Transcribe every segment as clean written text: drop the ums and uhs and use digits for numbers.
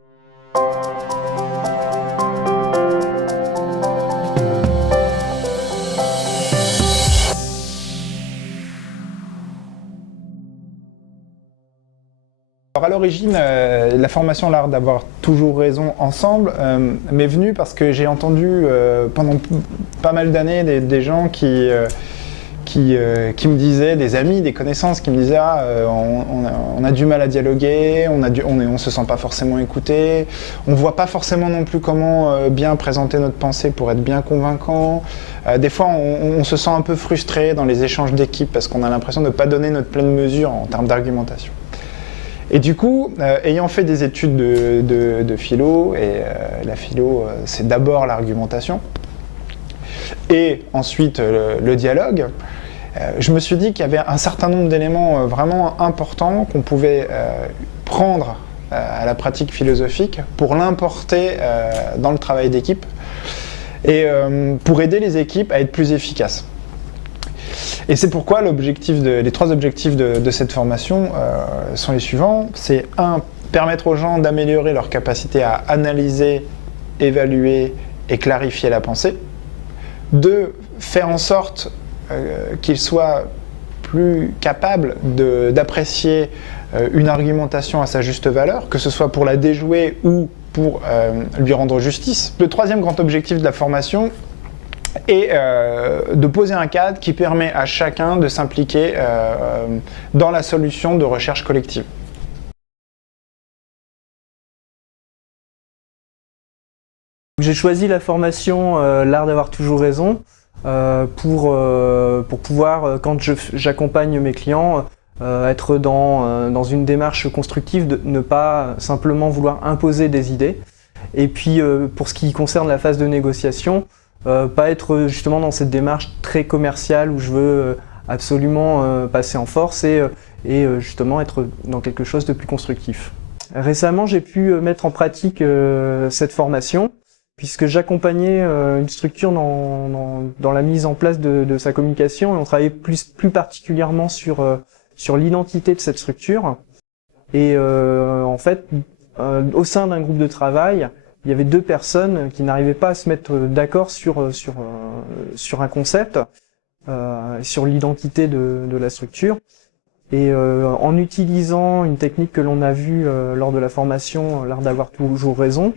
Alors à l'origine, la formation L'Art d'avoir toujours raison ensemble m'est venue parce que j'ai entendu pendant pas mal d'années des gens qui me disaient, des amis, des connaissances qui me disaient on a du mal à dialoguer, on se sent pas forcément écouté, on voit pas forcément non plus comment bien présenter notre pensée pour être bien convaincant. Des fois on se sent un peu frustré dans les échanges d'équipe parce qu'on a l'impression de ne pas donner notre pleine mesure en termes d'argumentation. Et du coup, ayant fait des études de philo, et la philo c'est d'abord l'argumentation, et ensuite le dialogue, je me suis dit qu'il y avait un certain nombre d'éléments vraiment importants qu'on pouvait prendre à la pratique philosophique pour l'importer dans le travail d'équipe, et pour aider les équipes à être plus efficaces. Et c'est pourquoi les trois objectifs de cette formation sont les suivants. C'est 1, permettre aux gens d'améliorer leur capacité à analyser, évaluer et clarifier la pensée. 2, faire en sorte qu'ils soient plus capables d'apprécier une argumentation à sa juste valeur, que ce soit pour la déjouer ou pour lui rendre justice. Le 3e grand objectif de la formation et de poser un cadre qui permet à chacun de s'impliquer dans la solution de recherche collective. J'ai choisi la formation L'Art d'avoir toujours raison pour pouvoir, quand j'accompagne mes clients, être dans une démarche constructive, de ne pas simplement vouloir imposer des idées. Et puis pour ce qui concerne la phase de négociation, pas être justement dans cette démarche très commerciale où je veux absolument passer en force et justement être dans quelque chose de plus constructif. Récemment, j'ai pu mettre en pratique cette formation puisque j'accompagnais une structure dans la mise en place de sa communication, et on travaillait plus particulièrement sur l'identité de cette structure. Et en fait, au sein d'un groupe de travail, il y avait 2 personnes qui n'arrivaient pas à se mettre d'accord sur un concept, sur l'identité de la structure. Et en utilisant une technique que l'on a vue lors de la formation L'Art d'avoir toujours raison,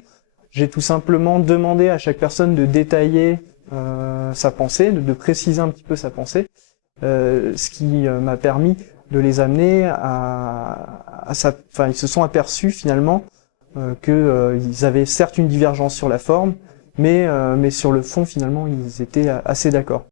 j'ai tout simplement demandé à chaque personne de détailler sa pensée, de préciser un petit peu sa pensée, ce qui m'a permis de les amener ils se sont aperçus finalement qu'ils avaient certes une divergence sur la forme, mais sur le fond finalement ils étaient assez d'accord.